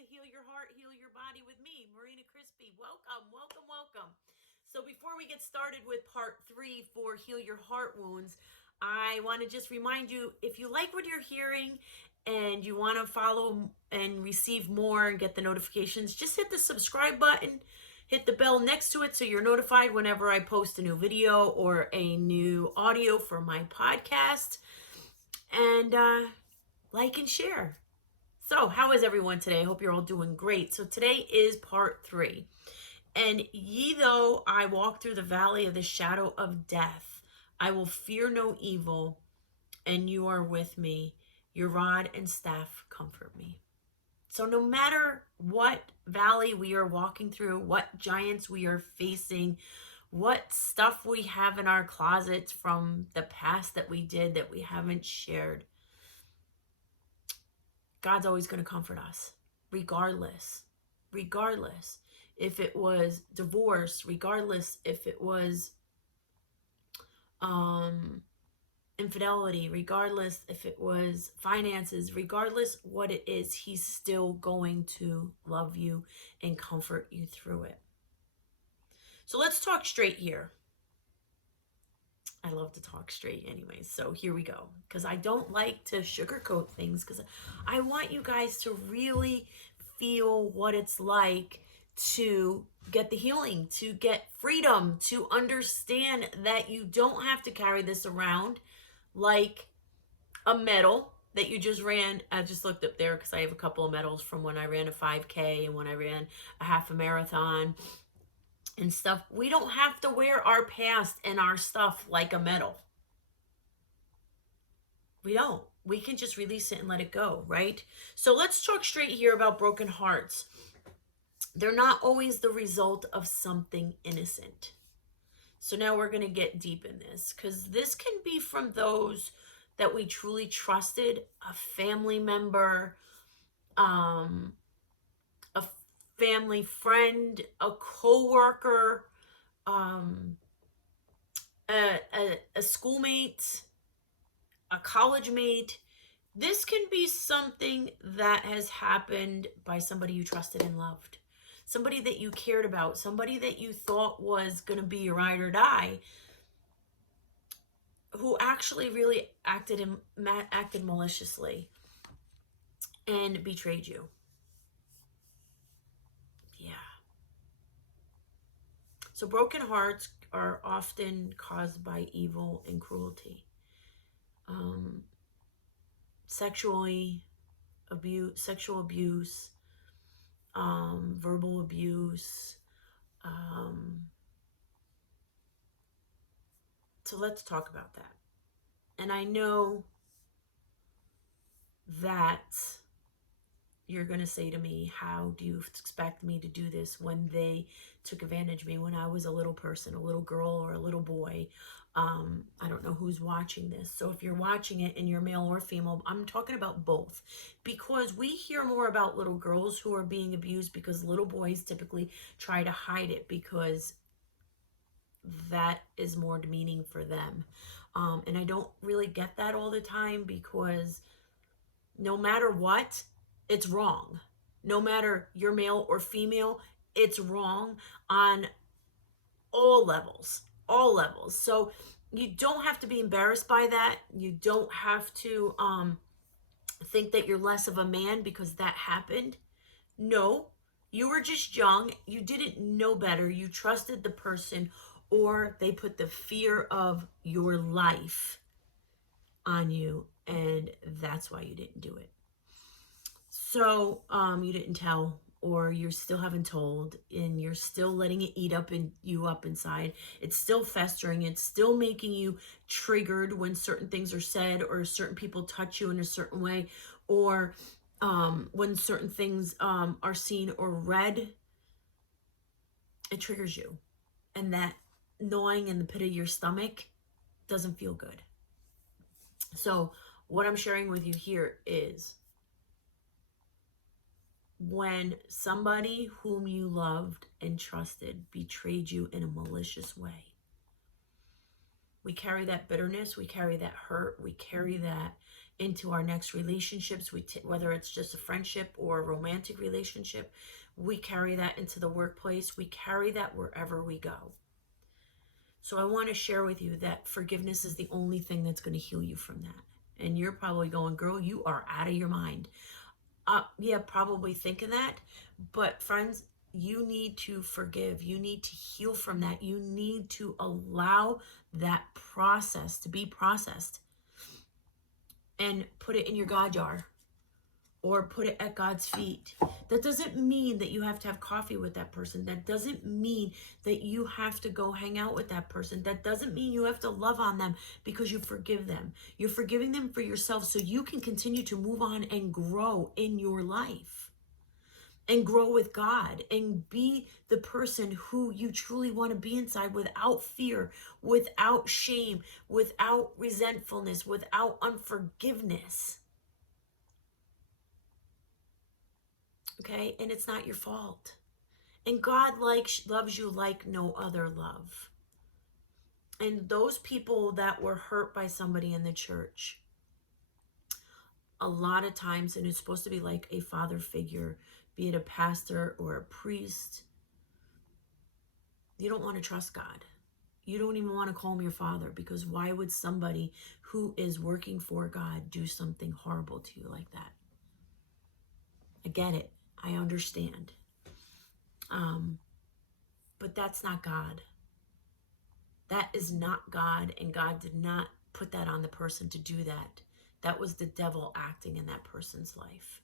to Heal Your Heart, Heal Your Body with me, Marina Crispy. Welcome, welcome, welcome. So, before we get started with part 3 for Heal Your Heart Wounds, I want to just remind you, if you like what you're hearing and you want to follow and receive more and get the notifications, just hit the subscribe button, hit the bell next to it so you're notified whenever I post a new video or a new audio for my podcast. And like and share. So, how is everyone today? I hope you're all doing great. So, today is part 3. And ye though I walk through the valley of the shadow of death, I will fear no evil, and you are with me. Your rod and staff comfort me. So, no matter what valley we are walking through, what giants we are facing, what stuff we have in our closets from the past that we did that we haven't shared, God's always going to comfort us, regardless. Regardless if it was divorce, regardless if it was infidelity, regardless if it was finances, regardless what it is, he's still going to love you and comfort you through it. So let's talk straight here. I love to talk straight anyways, so here we go. Because I don't like to sugarcoat things, because I want you guys to really feel what it's like to get the healing, to get freedom, to understand that you don't have to carry this around like a medal that you just ran. I just looked up there because I have a couple of medals from when I ran a 5K and when I ran a half a marathon and stuff. We don't have to wear our past and our stuff like a medal. We don't. We can just release it and let it go, right? So let's talk straight here about broken hearts. They're not always the result of something innocent. So now we're going to get deep in this, because this can be from those that we truly trusted, a family member, a family friend, a coworker, a schoolmate, a college mate. This can be something that has happened by somebody you trusted and loved, somebody that you cared about, somebody that you thought was going to be your ride or die, who actually really acted maliciously and betrayed you. Yeah. So broken hearts are often caused by evil and cruelty. Sexual abuse, verbal abuse. So let's talk about that. And I know that you're going to say to me, how do you expect me to do this when they took advantage of me when I was a little person, a little girl or a little boy? I don't know who's watching this. So if you're watching it and you're male or female, I'm talking about both, because we hear more about little girls who are being abused because little boys typically try to hide it because that is more demeaning for them. And I don't really get that all the time, because no matter what, it's wrong. No matter you're male or female, it's wrong on all levels, all levels. So you don't have to be embarrassed by that. You don't have to think that you're less of a man because that happened. No, you were just young. You didn't know better. You trusted the person, or they put the fear of your life on you, and that's why you didn't do it. So you didn't tell, or you still haven't told, and you're still letting it eat up in you up inside. It's still festering. It's still making you triggered when certain things are said, or certain people touch you in a certain way, or when certain things are seen or read. It triggers you, and that gnawing in the pit of your stomach doesn't feel good. So what I'm sharing with you here is, when somebody whom you loved and trusted betrayed you in a malicious way, we carry that bitterness, we carry that hurt, we carry that into our next relationships. Whether it's just a friendship or a romantic relationship, we carry that into the workplace. We carry that wherever we go. So I want to share with you that forgiveness is the only thing that's going to heal you from that. And you're probably going, girl, you are out of your mind. Yeah, probably thinking that. But friends, you need to forgive. You need to heal from that. You need to allow that process to be processed and put it in your God jar or put it at God's feet. That doesn't mean that you have to have coffee with that person. That doesn't mean that you have to go hang out with that person. That doesn't mean you have to love on them because you forgive them. You're forgiving them for yourself so you can continue to move on and grow in your life and grow with God and be the person who you truly want to be inside, without fear, without shame, without resentfulness, without unforgiveness. Okay? And it's not your fault. And God loves you like no other love. And those people that were hurt by somebody in the church, a lot of times, and it's supposed to be like a father figure, be it a pastor or a priest, you don't want to trust God. You don't even want to call him your father, because why would somebody who is working for God do something horrible to you like that? I get it. I understand. But that's not God. That is not God, and God did not put that on the person to do that. That was the devil acting in that person's life.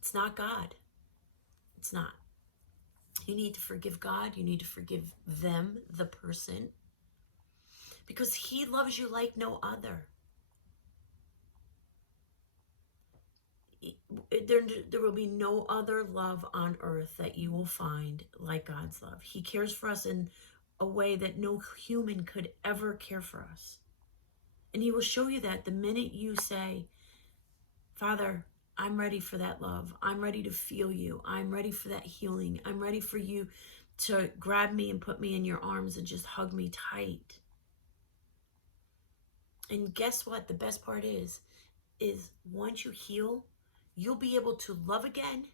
It's not God. It's not. You need to forgive God. You need to forgive them, the person, because he loves you like no other. There will be no other love on earth that you will find like God's love. He cares for us in a way that no human could ever care for us. And he will show you that the minute you say, Father, I'm ready for that love. I'm ready to feel you. I'm ready for that healing. I'm ready for you to grab me and put me in your arms and just hug me tight. And guess what? The best part is once you heal, you'll be able to love again,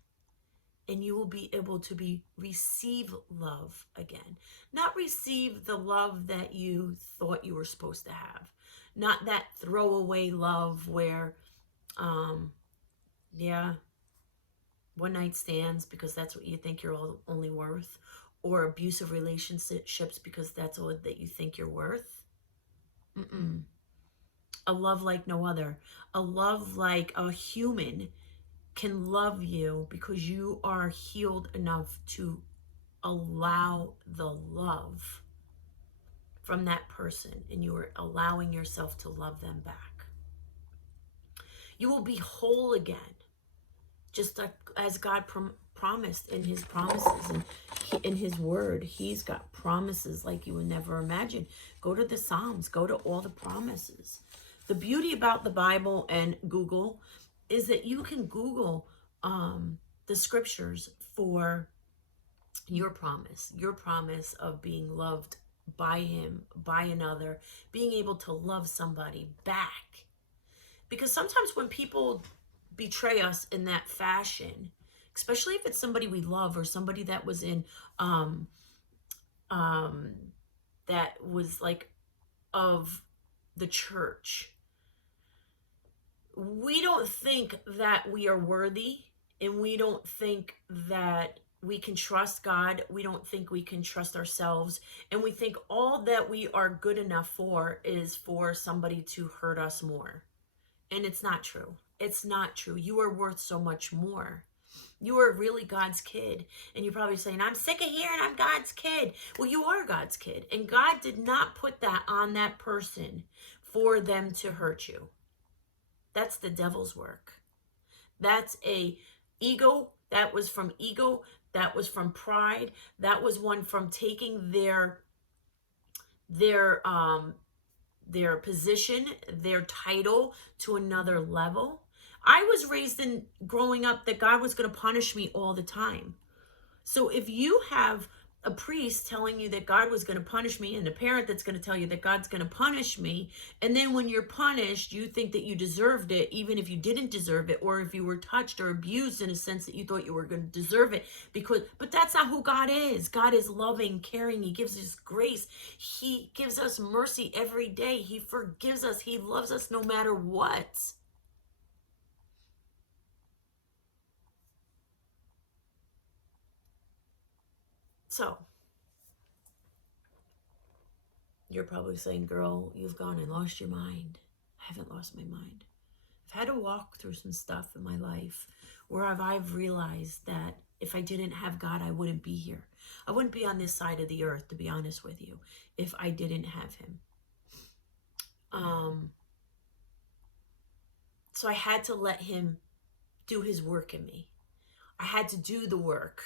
and you will be able to receive love again. Not receive the love that you thought you were supposed to have. Not that throwaway love where, one night stands because that's what you think you're only worth, or abusive relationships because that's all that you think you're worth. A love like no other. A love like a human can love you because you are healed enough to allow the love from that person, and you are allowing yourself to love them back. You will be whole again, just like as God promised in his promises and in his word. He's got promises like you would never imagine. Go to the Psalms, go to all the promises. The beauty about the Bible and Google is that you can Google the scriptures for your promise of being loved by him, by another, being able to love somebody back. Because sometimes when people betray us in that fashion, especially if it's somebody we love or somebody that was in that was like of the church, we don't think that we are worthy, and we don't think that we can trust God. We don't think we can trust ourselves. And we think all that we are good enough for is for somebody to hurt us more. And it's not true. It's not true. You are worth so much more. You are really God's kid. And you're probably saying, I'm sick of hearing I'm God's kid. Well, you are God's kid. And God did not put that on that person for them to hurt you. That's the devil's work. That's a ego. That was from ego. That was from pride. That was one from taking their position, their title to another level. I was raised in growing up that God was going to punish me all the time. So if you have a priest telling you that God was going to punish me, and a parent that's going to tell you that God's going to punish me. And then when you're punished, you think that you deserved it, even if you didn't deserve it, or if you were touched or abused in a sense that you thought you were going to deserve it. But that's not who God is. God is loving, caring. He gives us grace. He gives us mercy every day. He forgives us. He loves us no matter what. So, you're probably saying, girl, you've gone and lost your mind. I haven't lost my mind. I've had to walk through some stuff in my life where I've realized that if I didn't have God, I wouldn't be here. I wouldn't be on this side of the earth, to be honest with you, if I didn't have him. So I had to let him do his work in me. I had to do the work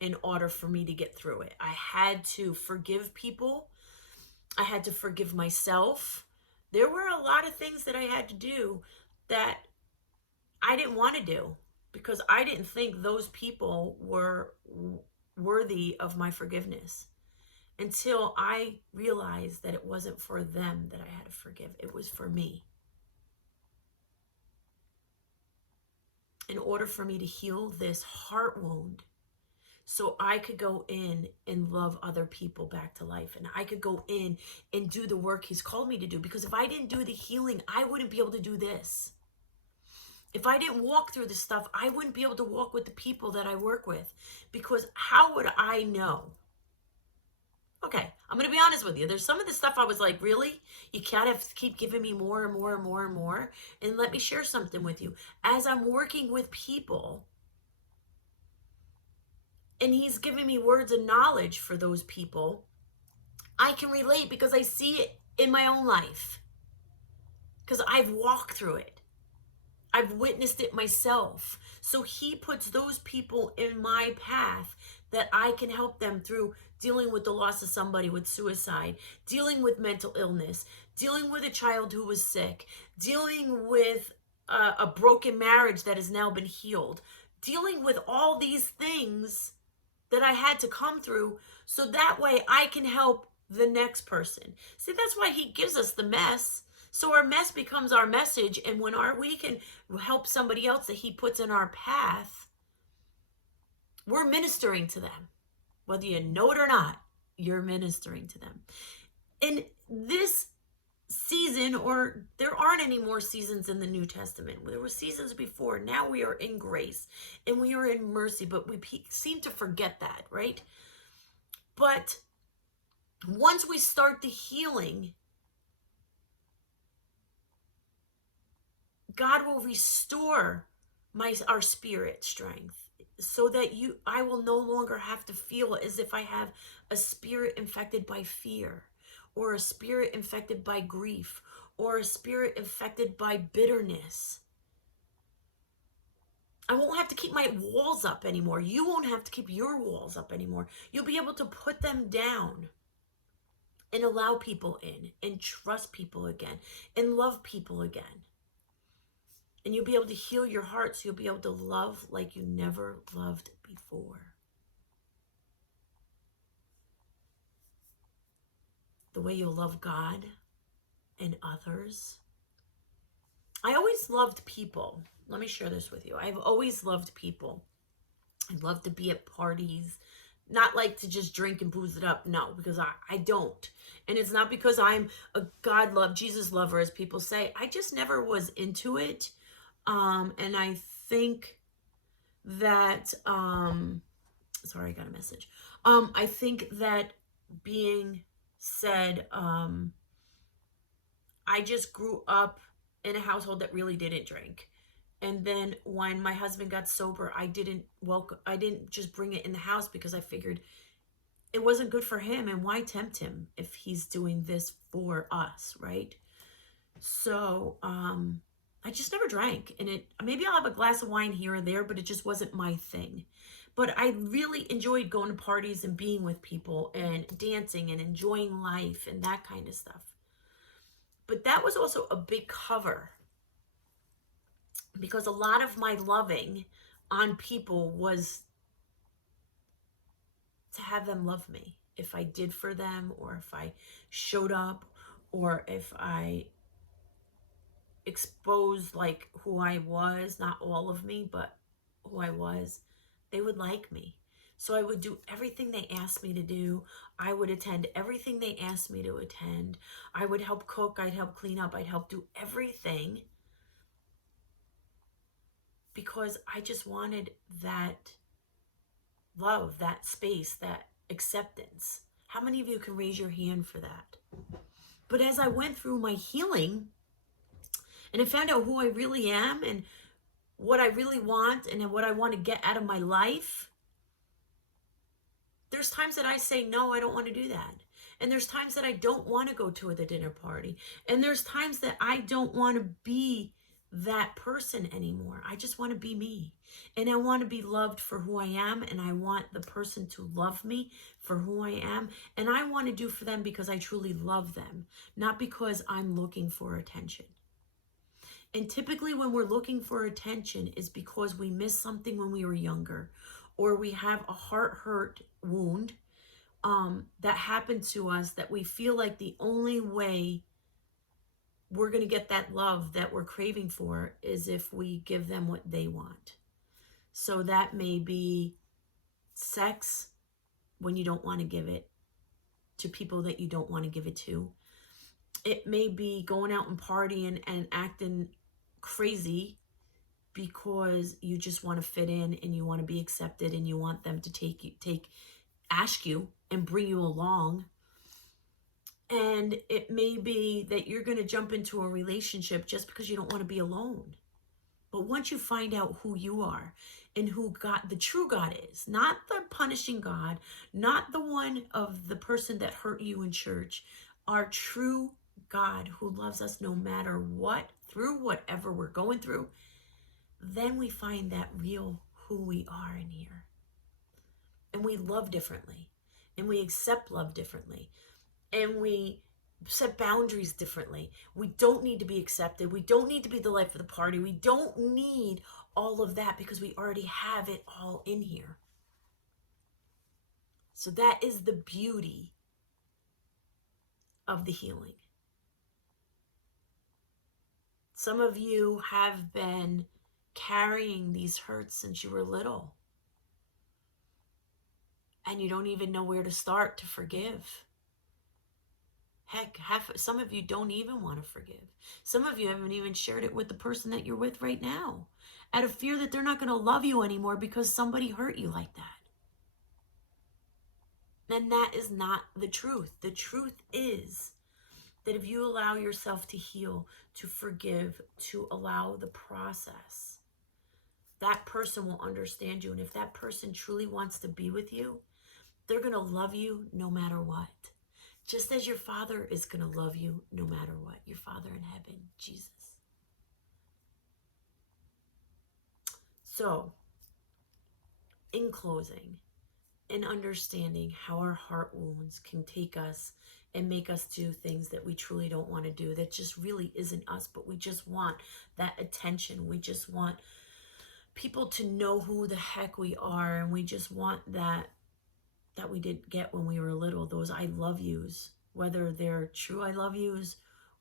in order for me to get through it. I had to forgive people. I had to forgive myself. There were a lot of things that I had to do that I didn't want to do because I didn't think those people were worthy of my forgiveness until I realized that it wasn't for them that I had to forgive. It was for me. In order for me to heal this heart wound, so I could go in and love other people back to life. And I could go in and do the work he's called me to do. Because if I didn't do the healing, I wouldn't be able to do this. If I didn't walk through this stuff, I wouldn't be able to walk with the people that I work with. Because how would I know? Okay, I'm going to be honest with you. There's some of the stuff I was like, really? You can't have to keep giving me more and more and more and more? And let me share something with you. As I'm working with people, and he's giving me words of knowledge for those people, I can relate because I see it in my own life. Because I've walked through it. I've witnessed it myself. So he puts those people in my path that I can help them through dealing with the loss of somebody with suicide, dealing with mental illness, dealing with a child who was sick, dealing with a broken marriage that has now been healed, dealing with all these things that I had to come through so that way I can help the next person. See, that's why he gives us the mess. So our mess becomes our message. And when we can help somebody else that he puts in our path, we're ministering to them. Whether you know it or not, you're ministering to them. In this season, or there aren't any more seasons in the New Testament. There were seasons before. Now we are in grace and we are in mercy, but we seem to forget that, right? But once we start the healing, God will restore our spirit strength so that I will no longer have to feel as if I have a spirit infected by fear, or a spirit infected by grief, or a spirit infected by bitterness. I won't have to keep my walls up anymore. You won't have to keep your walls up anymore. You'll be able to put them down and allow people in and trust people again and love people again. And you'll be able to heal your heart, so you'll be able to love like you never loved before. The way you'll love God and others. I always loved people. Let me share this with you. I've always loved people. I love to be at parties. Not like to just drink and booze it up. No, because I don't. And it's not because I'm a Jesus lover, as people say. I just never was into it. And I think that, sorry, I got a message. I think that being said, I just grew up in a household that really didn't drink. And then when my husband got sober, I didn't just bring it in the house because I figured it wasn't good for him. And why tempt him if he's doing this for us, right? So, I just never drank, and maybe I'll have a glass of wine here or there, but it just wasn't my thing. But I really enjoyed going to parties and being with people and dancing and enjoying life and that kind of stuff. But that was also a big cover, because a lot of my loving on people was to have them love me. If I did for them, or if I showed up, or if I exposed like who I was, not all of me, but who I was, they would like me. So I would do everything they asked me to do. I would attend everything they asked me to attend. I would help cook, I'd help clean up, I'd help do everything because I just wanted that love, that space, that acceptance. How many of you can raise your hand for that? But as I went through my healing and I found out who I really am and what I really want and what I want to get out of my life, there's times that I say, no, I don't want to do that. And there's times that I don't want to go to the dinner party. And there's times that I don't want to be that person anymore. I just want to be me. And I want to be loved for who I am. And I want the person to love me for who I am. And I want to do for them because I truly love them, not because I'm looking for attention. And typically when we're looking for attention is because we missed something when we were younger, or we have a heart hurt wound that happened to us that we feel like the only way we're going to get that love that we're craving for is if we give them what they want. So that may be sex when you don't want to give it to people that you don't want to give it to. It may be going out and partying and acting crazy because you just want to fit in and you want to be accepted and you want them to ask you and bring you along. And it may be that you're going to jump into a relationship just because you don't want to be alone. But once you find out who you are and who God, the true God is, not the punishing God, not the one of the person that hurt you in church, our true God who loves us no matter what, through whatever we're going through, then we find that real who we are in here. And we love differently. And we accept love differently. And we set boundaries differently. We don't need to be accepted. We don't need to be the life of the party. We don't need all of that because we already have it all in here. So that is the beauty of the healing. Some of you have been carrying these hurts since you were little. And you don't even know where to start to forgive. Heck, some of you don't even want to forgive. Some of you haven't even shared it with the person that you're with right now, out of fear that they're not going to love you anymore because somebody hurt you like that. And that is not the truth. The truth is that if you allow yourself to heal, to forgive, to allow the process, that person will understand you. And if that person truly wants to be with you, they're going to love you no matter what. Just as your Father is going to love you no matter what. Your Father in heaven, Jesus. So, in closing, in understanding how our heart wounds can take us and make us do things that we truly don't want to do, that just really isn't us, but we just want that attention. We just want people to know who the heck we are, and we just want that we didn't get when we were little, those I love yous, whether they're true I love yous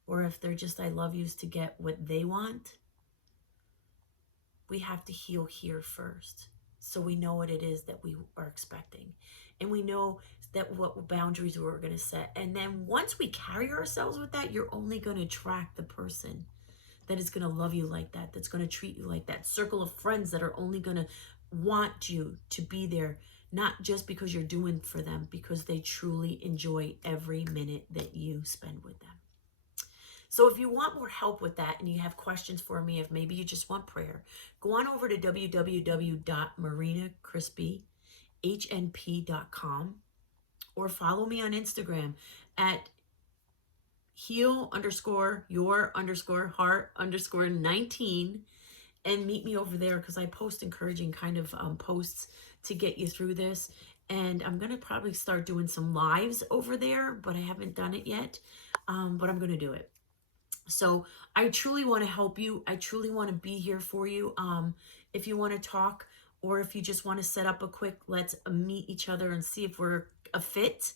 or if they're just I love yous to get what they want. We have to heal here first so we know what it is that we are expecting, and we know that what boundaries we're going to set. And then once we carry ourselves with that, you're only going to attract the person that is going to love you like that, that's going to treat you like that, circle of friends that are only going to want you to be there, not just because you're doing for them, because they truly enjoy every minute that you spend with them. So if you want more help with that and you have questions for me, if maybe you just want prayer, go on over to www.marinacrispyhnp.com or follow me on Instagram at heal_your_heart_19 and meet me over there, because I post encouraging kind of posts to get you through this. And I'm going to probably start doing some lives over there, but I haven't done it yet. But I'm going to do it. So I truly want to help you. I truly want to be here for you. If you want to talk or if you just want to set up a quick, let's meet each other and see if we're a fit,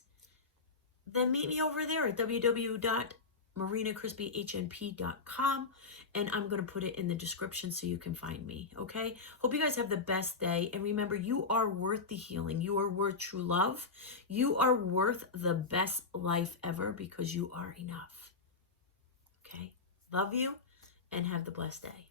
then meet me over there at www.marinacrispyhnp.com, and I'm going to put it in the description so you can find me. Okay, hope you guys have the best day, and remember, you are worth the healing, you are worth true love, you are worth the best life ever, because you are enough. Okay, love you and have the blessed day.